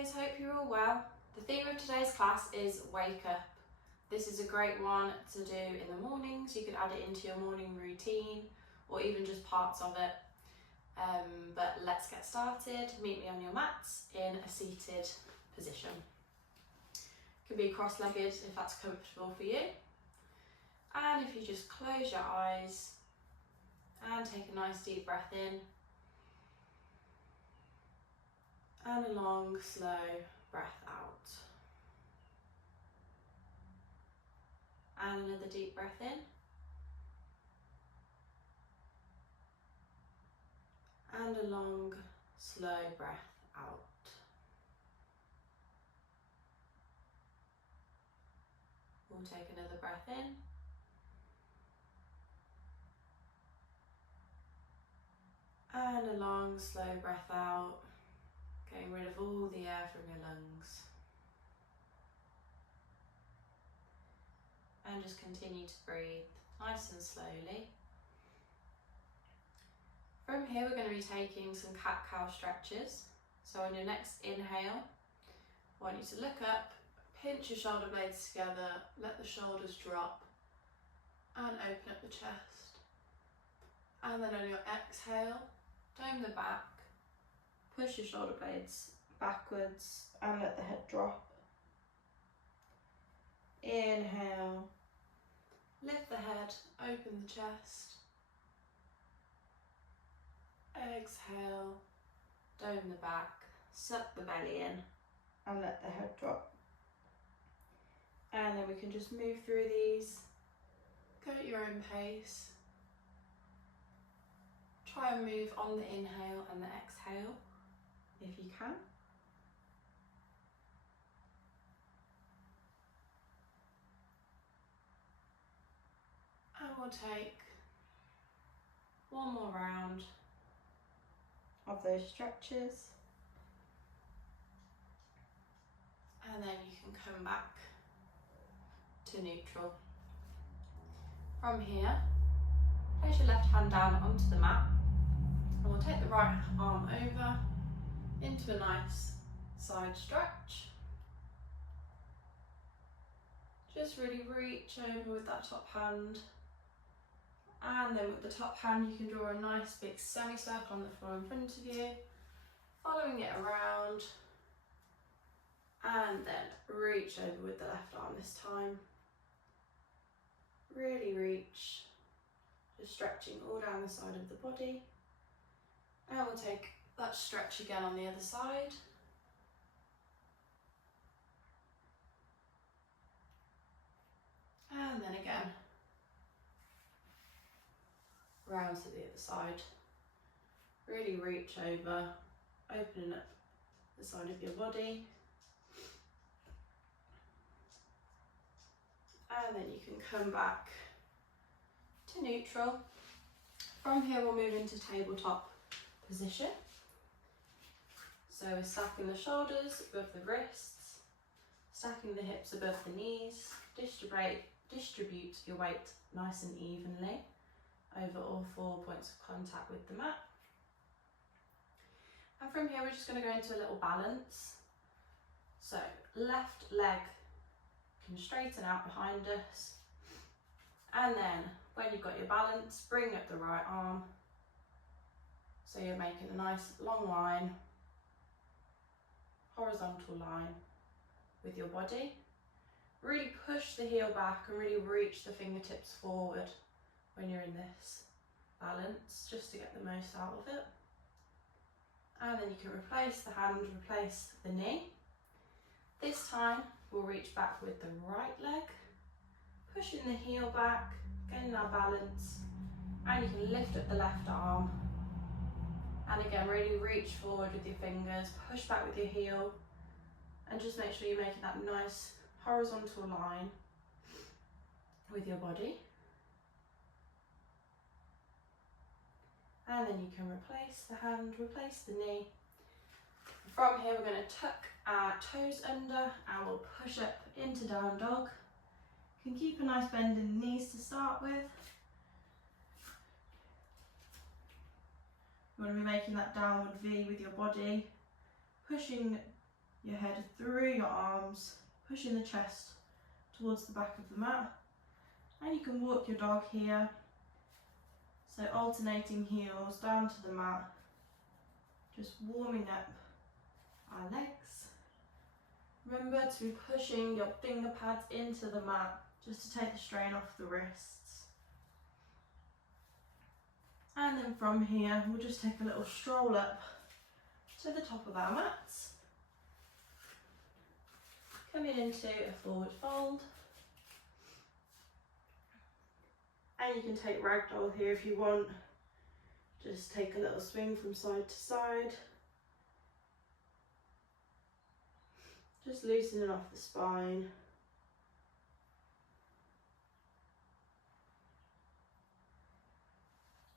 guys, hope you're all well. The theme of today's class is wake up. This is a great one to do in the mornings. You could add it into your morning routine or even just parts of it. But let's get started. Meet me on your mats in a seated position. It can be cross-legged if that's comfortable for you. And if you just close your eyes and take a nice deep breath in and a long, slow breath out. And another deep breath in. And a long, slow breath out. We'll take another breath in. And a long, slow breath out, getting rid of all the air from your lungs. And just continue to breathe nice and slowly. From here we're going to be taking some cat-cow stretches. So on your next inhale, I want you to look up, pinch your shoulder blades together, let the shoulders drop and open up the chest. And then on your exhale, dome the back, push your shoulder blades backwards and let the head drop. Inhale, lift the head, open the chest. Exhale, dome the back, suck the belly in and let the head drop. And then we can just move through these, go at your own pace. Try and move on the inhale and the exhale if you can. And we'll take one more round of those stretches. And then you can come back to neutral. From here, place your left hand down onto the mat. And we'll take the right arm over into a nice side stretch. Just really reach over with that top hand. And then with the top hand you can draw a nice big semicircle on the floor in front of you, following it around. And then reach over with the left arm this time. Really reach, just stretching all down the side of the body. And we'll take that stretch again on the other side. And then again, round to the other side. Really reach over, opening up the side of your body. And then you can come back to neutral. From here we'll move into tabletop position. So we're stacking the shoulders above the wrists, stacking the hips above the knees, distribute your weight nice and evenly over all 4 points of contact with the mat. And from here we're just going to go into a little balance. So left leg can straighten out behind us, and then when you've got your balance, bring up the right arm. So you're making a nice long line, horizontal line with your body. Really push the heel back and really reach the fingertips forward when you're in this balance, just to get the most out of it. And then you can replace the hand, replace the knee. This time we'll reach back with the right leg, pushing the heel back, getting our balance, and you can lift up the left arm. And again, really reach forward with your fingers, push back with your heel, and just make sure you're making that nice horizontal line with your body. And then you can replace the hand, replace the knee. From here we're going to tuck our toes under and we'll push up into down dog. You can keep a nice bend in the knees to start with. You want to be making that downward V with your body, pushing your head through your arms, pushing the chest towards the back of the mat. And you can walk your dog here. So alternating heels down to the mat, just warming up our legs. Remember to be pushing your finger pads into the mat just to take the strain off the wrists. And then from here, we'll just take a little stroll up to the top of our mats. Coming into a forward fold. And you can take ragdoll here if you want. Just take a little swing from side to side. Just loosening off the spine.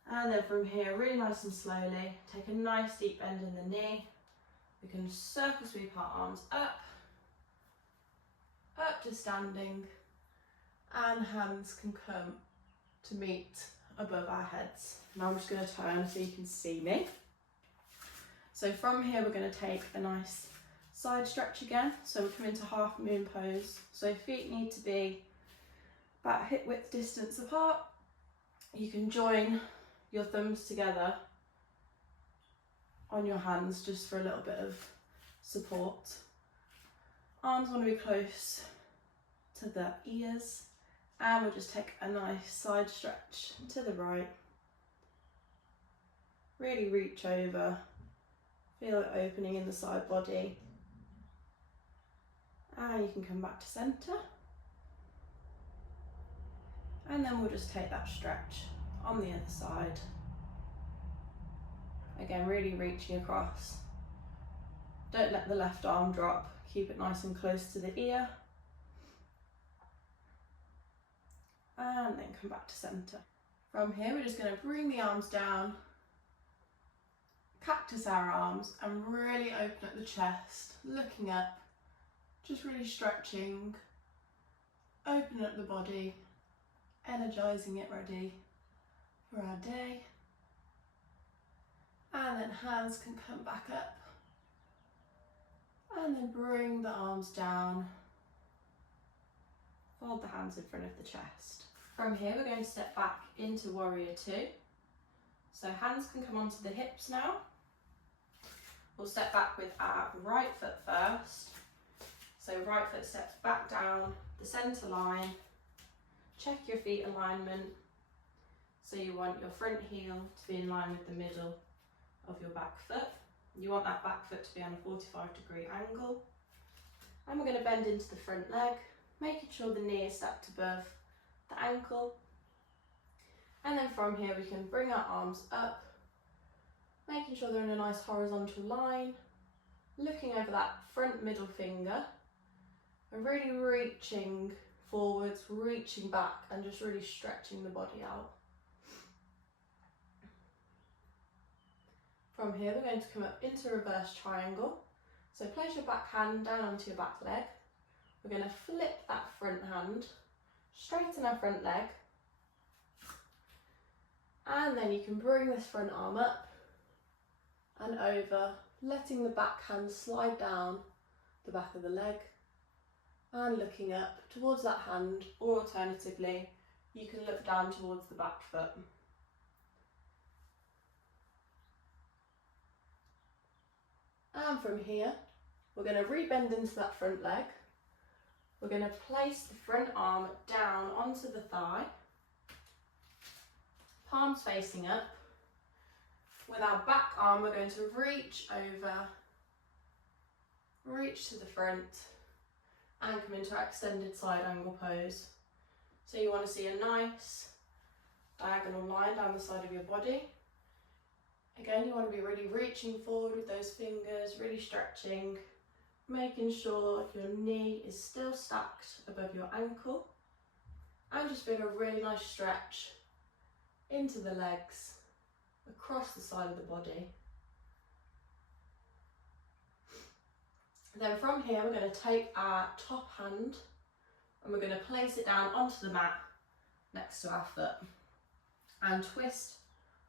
And then from here, really nice and slowly, take a nice deep bend in the knee. We can circle sweep our arms up to standing, and hands can come to meet above our heads. Now I'm just going to turn so you can see me. So from here, we're going to take a nice side stretch again. So we come into half moon pose. So feet need to be about hip width distance apart. You can join your thumbs together on your hands just for a little bit of support. Arms want to be close to the ears, and we'll just take a nice side stretch to the right. Really reach over, feel it opening in the side body, and you can come back to centre. And then we'll just take that stretch on the other side. Again, really reaching across. Don't let the left arm drop, keep it nice and close to the ear. And then come back to centre. From here, we're just going to bring the arms down, cactus our arms, and really open up the chest, looking up, just really stretching, opening up the body, energising it ready for our day. And then hands can come back up, and then bring the arms down, fold the hands in front of the chest. From here, we're going to step back into Warrior Two. So hands can come onto the hips now. We'll step back with our right foot first. So right foot steps back down the centre line. Check your feet alignment. So you want your front heel to be in line with the middle of your back foot. You want that back foot to be on a 45-degree angle. And we're going to bend into the front leg, making sure the knee is stacked above the ankle. And then from here we can bring our arms up, making sure they're in a nice horizontal line, looking over that front middle finger, and really reaching forwards, reaching back, and just really stretching the body out. From here, we're going to come up into reverse triangle. So place your back hand down onto your back leg. We're going to flip that front hand, straighten our front leg, and then you can bring this front arm up and over, letting the back hand slide down the back of the leg and looking up towards that hand, or alternatively, you can look down towards the back foot. And from here, we're going to rebend into that front leg. We're going to place the front arm down onto the thigh, palms facing up. With our back arm, we're going to reach over, reach to the front, and come into our extended side angle pose. So you want to see a nice diagonal line down the side of your body. Again, you want to be really reaching forward with those fingers, really stretching, making sure your knee is still stacked above your ankle, and just feeling a really nice stretch into the legs, across the side of the body. Then from here, we're going to take our top hand and we're going to place it down onto the mat next to our foot and twist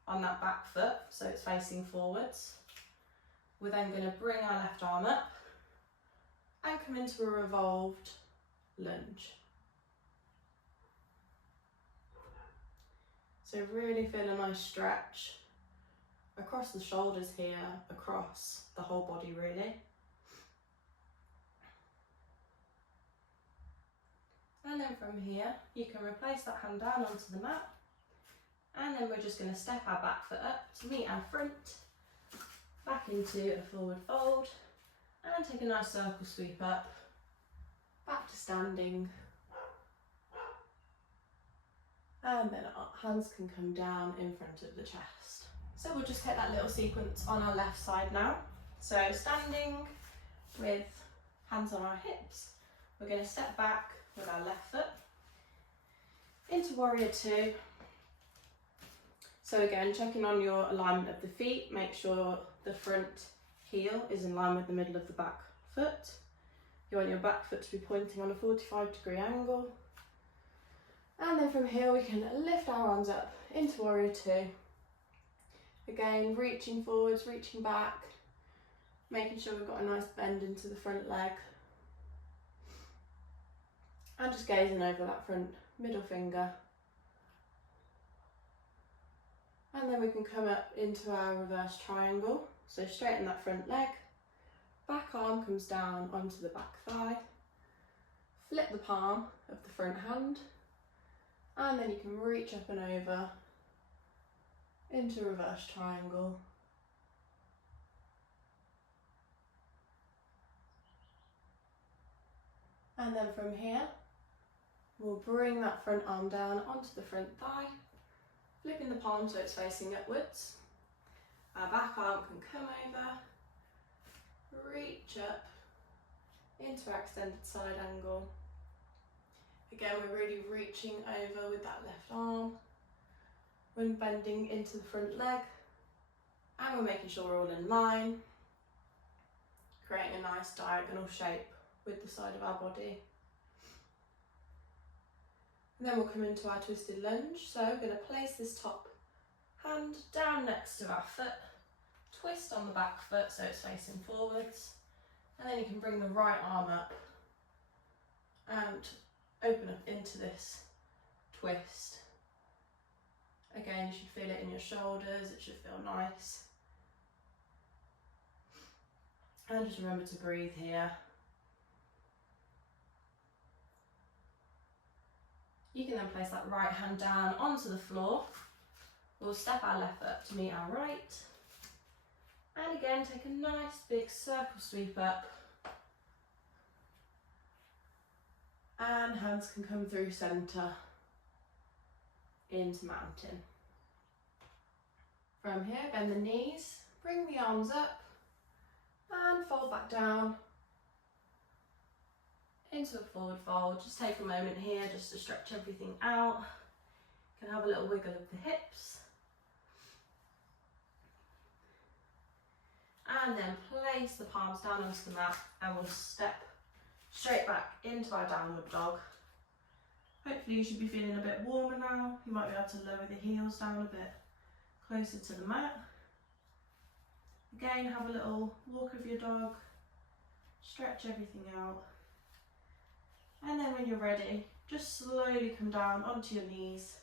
on that back foot so it's facing forwards. We're then going to bring our left arm up and come into a revolved lunge. So really feel a nice stretch across the shoulders here, across the whole body really. And then from here, you can replace that hand down onto the mat. And then we're just going to step our back foot up to meet our front, back into a forward fold, and take a nice circle sweep up, back to standing. And then our hands can come down in front of the chest. So we'll just take that little sequence on our left side now. So standing with hands on our hips, we're going to step back with our left foot into warrior two. So again, checking on your alignment of the feet, make sure the front heel is in line with the middle of the back foot. You want your back foot to be pointing on a 45-degree angle. And then from here we can lift our arms up into warrior two. Again, reaching forwards, reaching back, making sure we've got a nice bend into the front leg. And just gazing over that front middle finger. And then we can come up into our reverse triangle. So straighten that front leg, back arm comes down onto the back thigh, flip the palm of the front hand, and then you can reach up and over into reverse triangle. And then from here, we'll bring that front arm down onto the front thigh, flipping the palm so it's facing upwards. Our back arm can come over, reach up into our extended side angle. Again, we're really reaching over with that left arm when bending into the front leg, and we're making sure we're all in line, creating a nice diagonal shape with the side of our body. And then we'll come into our twisted lunge. So we're going to place this top hand down next to our foot, twist on the back foot so it's facing forwards, and then you can bring the right arm up and open up into this twist. Again, you should feel it in your shoulders, it should feel nice. And just remember to breathe here. You can then place that right hand down onto the floor. We'll step our left foot to meet our right. And again, take a nice big circle sweep up. And hands can come through centre into mountain. From here, bend the knees, bring the arms up and fold back down into a forward fold. Just take a moment here just to stretch everything out. You can have a little wiggle of the hips. And then place the palms down onto the mat and we'll step straight back into our downward dog. Hopefully you should be feeling a bit warmer now. You might be able to lower the heels down a bit closer to the mat. Again, have a little walk of your dog, stretch everything out. And then when you're ready, just slowly come down onto your knees,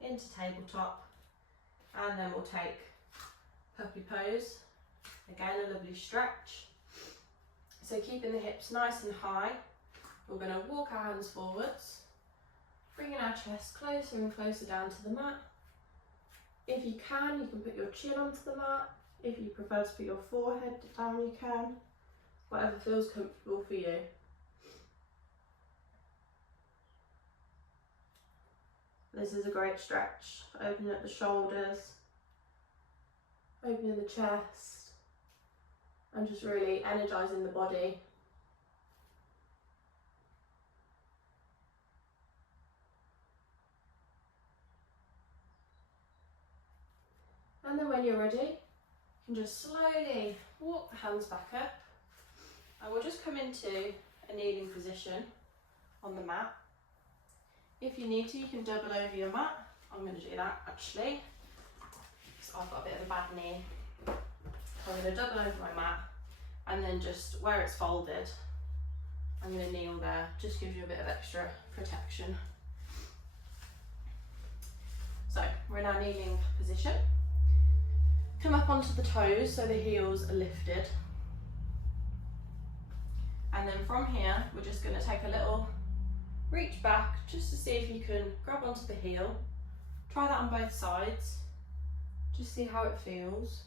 into tabletop, and then we'll take puppy pose. Again, a lovely stretch. So keeping the hips nice and high, we're going to walk our hands forwards, bringing our chest closer and closer down to the mat. If you can put your chin onto the mat. If you prefer to put your forehead down, you can. Whatever feels comfortable for you. This is a great stretch for opening up the shoulders, opening the chest, and just really energizing the body. And then when you're ready, you can just slowly walk the hands back up. And we'll just come into a kneeling position on the mat. If you need to, you can double over your mat. I'm going to do that actually, because I've got a bit of a bad knee. So I'm going to double over my mat And then just where it's folded, I'm going to kneel there, just gives you a bit of extra protection. So we're in our kneeling position. Come up onto the toes so the heels are lifted. And then from here, we're just going to take a little reach back just to see if you can grab onto the heel. Try that on both sides. Just see how it feels.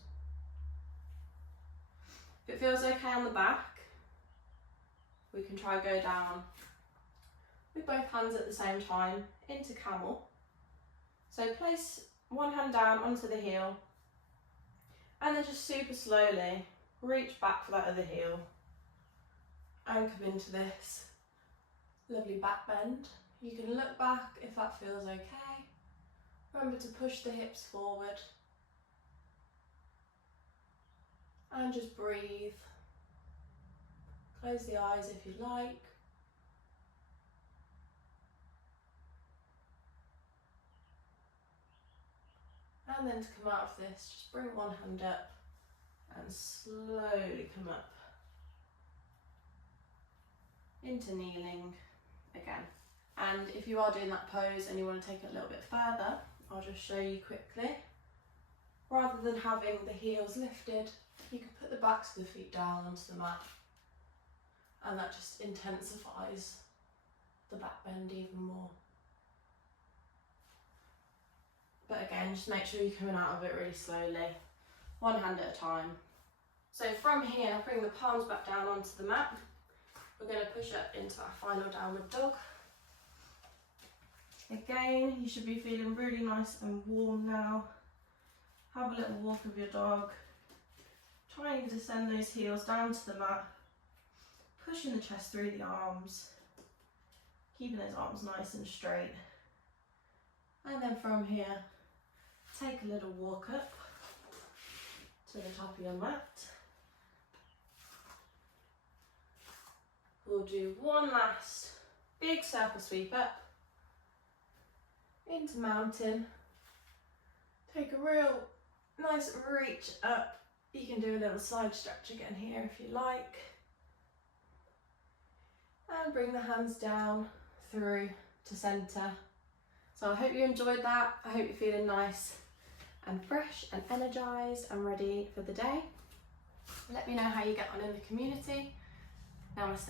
If it feels okay on the back, we can try go down with both hands at the same time into camel. So place one hand down onto the heel and then just super slowly reach back for that other heel and come into this lovely back bend. You can look back if that feels okay. Remember to push the hips forward and just breathe. Close the eyes if you like. And then to come out of this, just bring one hand up and slowly come up into kneeling again. And if you are doing that pose and you want to take it a little bit further, I'll just show you quickly. Rather than having the heels lifted, you can put the backs of the feet down onto the mat, and that just intensifies the back bend even more. But again, just make sure you're coming out of it really slowly, one hand at a time. So from here, bring the palms back down onto the mat. We're going to push up into our final downward dog. Again, you should be feeling really nice and warm now. Have a little walk of your dog. Trying to send those heels down to the mat. Pushing the chest through the arms. Keeping those arms nice and straight. And then from here, take a little walk up to the top of your mat. We'll do one last big circle sweep up into mountain. Take a real nice reach up. You can do a little side stretch again here if you like. And bring the hands down through to centre. So I hope you enjoyed that. I hope you're feeling nice and fresh and energised and ready for the day. Let me know how you get on in the community. Namaste.